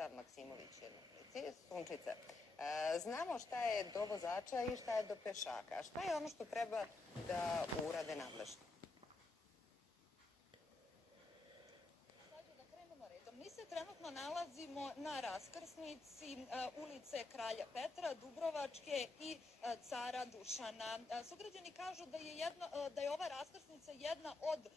Sunčica Maksimović, Sunčice. Znamo šta je do vozača i šta je do pešaka. Šta je ono što treba da urade nadležni? Mi se trenutno nalazimo na raskrsnici ulice Kralja Petra, Dubrovačke i Cara Dušana. Sugrađani kažu da je ova raskrsnica jedna od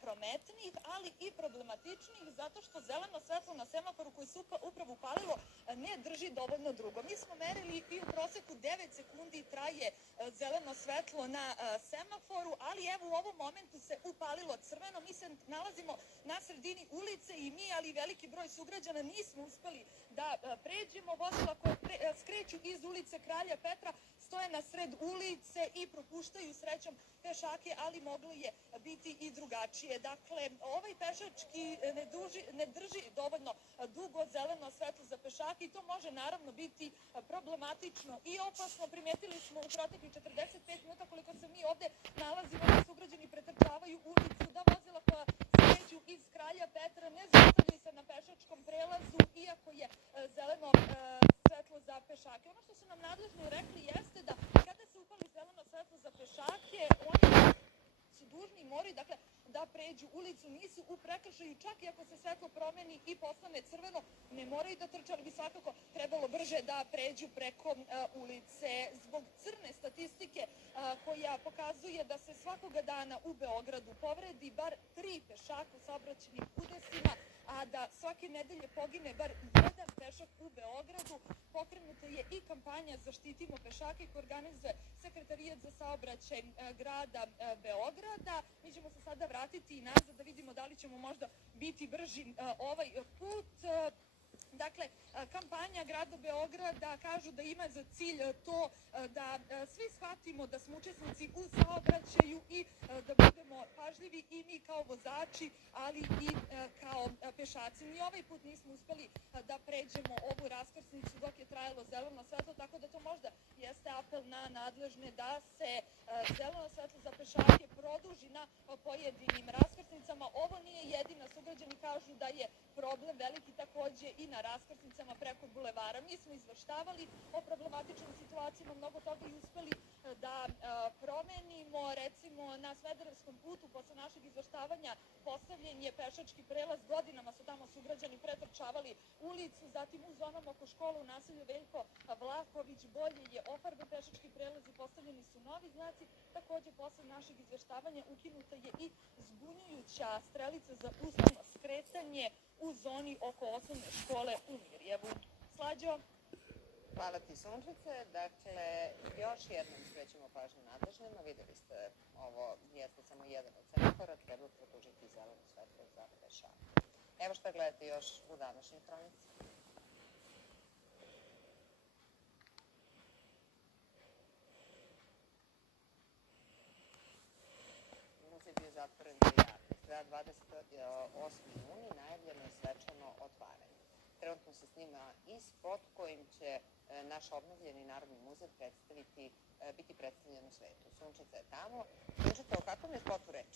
prometnijih, ali i problematičnijih, zato što zeleno svetlo na semaforu koji se upravo upalilo ne drži dovoljno dugo. Mi smo merili i u proseku 9 sekundi traje zeleno svetlo na semaforu, ali evo u ovom momentu se upalilo crveno. Mi se nalazimo na sredini ulice i mi, ali i veliki broj sugrađana, nismo uspeli da pređemo. Vozila koje skreću iz ulice Kralja Petra stoje na sred ulice i propuštaju srećom pešake, ali moglo je biti i drugačije. Dakle, ovaj pešački ne drži dovoljno dugo zeleno svetlo za pešake i to može naravno biti problematično i opasno. Primetili smo u proteklih 45 minuta koliko se mi ovde nalazimo da sugrađani pretrčavaju ulicu, da vozila koja skreću iz Kralja Petra ne zaustavljaju se na pešačkom prelazu, iako je zeleno svetlo za pešake. Ono što su nam nadležni rekli jeste da kada se upali zeleno svetlo za pešake, oni su dužni i moraju da pređu ulicu, nisu u prekršaju, čak i ako se svetlo promeni i postane crveno, ne moraju da trče, ali bi svakako trebalo brže da pređu preko ulice. Zbog crne statistike koja pokazuje da se svakoga dana u Beogradu povredi bar 3 pešaka u saobraćajnim udesima, a da svake nedelje pogine bar jedan pešak u Beogradu, pokrenuta je i kampanja Zaštitimo pešake koju organizuje Sekretarijat za saobraćaj grada Beograda. Mi ćemo se sada vratiti i nazad da vidimo da li ćemo možda biti brži ovaj put. Dakle, kampanja grada Beograda kažu da ima za cilj to da svi shvatimo da smo učesnici u saobraćaju i da budemo pažljivi i mi kao vozači, ali i kao pešaci. Ni ovaj put nismo uspeli da pređemo ovu raskrsnicu dok je trajalo zeleno svetlo, tako da to možda jeste apel na nadležne da se zeleno svetlo za pešake produži na pojedinim raskrsnicama. Ovo nije jedina, sugrađani kažu da je problem veliki takođe i na raskrsnicama preko bulevara. Mi smo izveštavali o problematičnim situacijama, mnogo toga i uspeli da promenimo. Recimo, na Smederevskom putu, posle našeg izveštavanja, postavljen je pešački prelaz. Godinama su tamo sugrađani pretrčavali ulicu. Zatim, u zonama oko škola u naselju Veljko Vlahović bolje je ofarban pešački prelaz i postavljeni su novi znaci. Takođe, posle našeg izveštavanja ukinuta je i zbunjujuća strelica za uslovno skretanje u zoni oko osnovne škole u Mirjevu. Slađo? Hvala ti, Sunčice. Dakle, još jednom skrećemo pažnju nadležnima. Videli ste, ovo jeste samo jedan od semafora, treba produžiti zeleno svetlo za pešake. Evo šta gledate još u današnjoj hronici. Muzej bio zatvoren za javnost. Za 28. juni najavljeno je svečano otvaranje. Trenutno se snima i spot kojim će naš obnovljeni Narodni muzej biti predstavljen u svetu. Sunčica je tamo. Sunčica, o kakvom je spotu reč?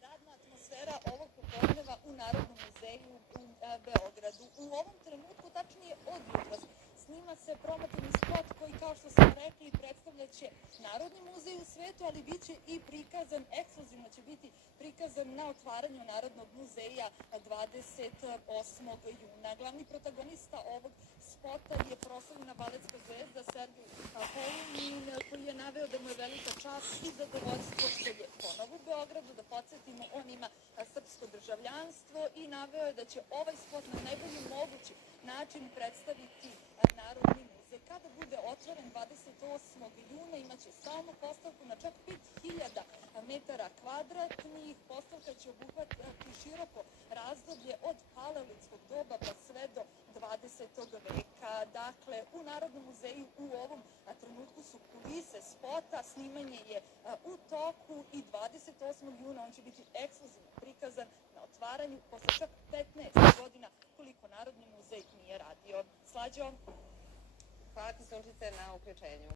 Radna atmosfera ovog popodneva u Narodnom muzeju u Beogradu. U ovom trenutku, tačnije od jutros, snima se promotivni spot koji, kao što smo rekli, predstavljaće Narodni muzej u svetu, ali bit će i prikazan, ekskluzivno će biti prikazan na otvaranju Narodnog muzeja 28. juna. Glavni protagonista ovog spota je proslavljena baletska zvezda Sergej Polunin, koji je naveo da mu je velika čast i zadovoljstvo što je ponovo u Beogradu. Da podsjetimo, on ima srpsko državljanstvo i naveo je da će ovaj spot na najbolji mogući način predstaviti Narodni muzej. Kada bude otvoren 28. juna imaće stalnu postavku na čak 5000 metara kvadratnih. Postavka će obuhvatiti široko razdoblje od paleolitskog doba pa sve do 20. veka. Dakle, u Narodnom muzeju u ovom trenutku su kulise spota, snimanje je u toku i 28. juna on će biti ekskluzivno prikazan na otvaranju posle čak 15 godina koliko Narodni muzej nije radio. Slađo? Hvala ti, Sunčice, na uključenju.